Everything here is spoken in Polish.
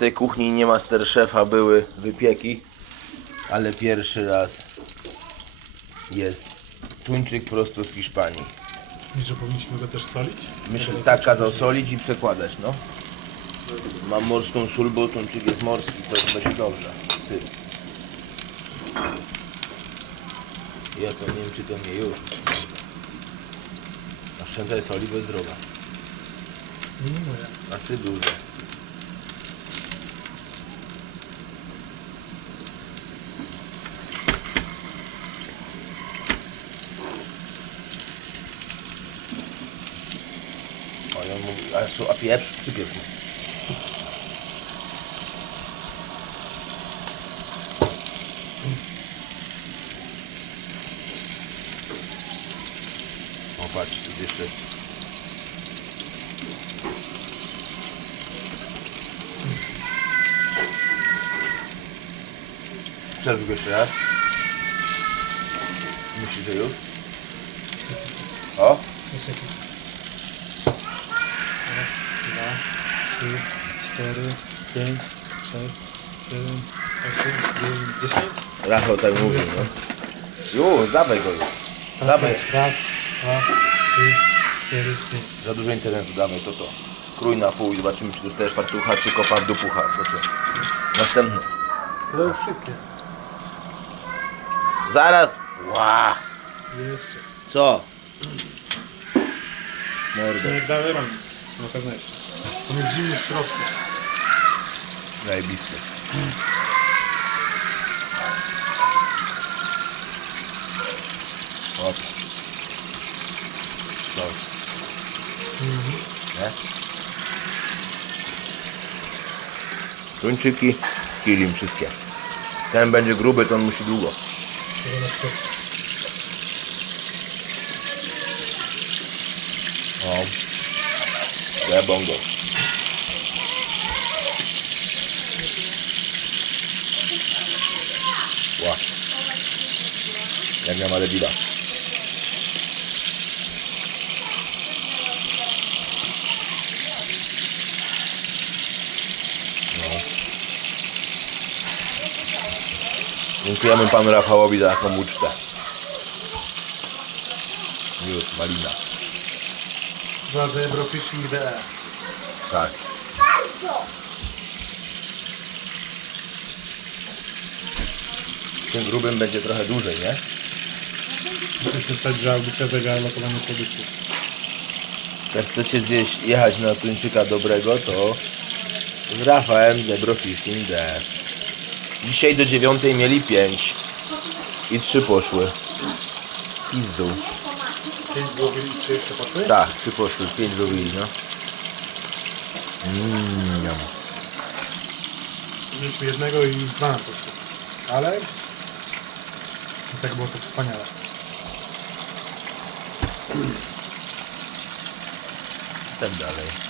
tej kuchni nie masterszefa były wypieki, ale pierwszy raz jest tuńczyk prosto z Hiszpanii. I że powinniśmy go też solić? Myślę, że tak kazał solić i przekładać, no. Mam morską sól, bo tuńczyk jest morski, to będzie dobrze. Ty. Ja to nie wiem, czy to nie już. Oszczędzaj soli, bo jest droga. Nie moja. Masy duże. O, ja mówi, a, su- a pieprz? Czy pieprz? Tu jeszcze Przerwij go jeszcze raz. Myślisz, że już? O, 3, 4, 5, 6, 7, 8, 9, 10. Rafał tak mówił, no. Już, dawaj go już. Tak, dawaj. Raz, dwa, trzy, cztery, pięć. Za dużo internetu, dawaj to to. Krój na pół i zobaczymy, czy dostajesz fartucha, czy kopa w dupucha. Proszę. Następny. No już wszystkie. Zaraz. Ła. Jeszcze. Co? Mordę. Nie dałem. Na pewno jeszcze. On jest zimny w środku. Zajebisty. Op. Dobrze. Nie? Tuńczyki, kilim wszystkie. Ten będzie gruby, to on musi długo. O. Ja bongo. Ła. Jak miał ale biba. No. Dziękujemy panu Rafałowi za taką ucztę. Już, malina. Za Zebrofishing DE. Tak. Tym grubym będzie trochę dłużej, nie? Muszę się wstać, że audycja zawiera lokowanie produktów. Jak chcecie zjeść, jechać na tuńczyka dobrego, to z Rafałem Zebro Fishing D. Dzisiaj do dziewiątej mieli pięć i trzy poszły. Pizdu. Pięć złowili, czy jeszcze poszły? Tak, trzy poszły, pięć no. Mm, Mieliśmy jednego i dwa nam poszły. Ale... I tak było to wspaniale. tak dalej.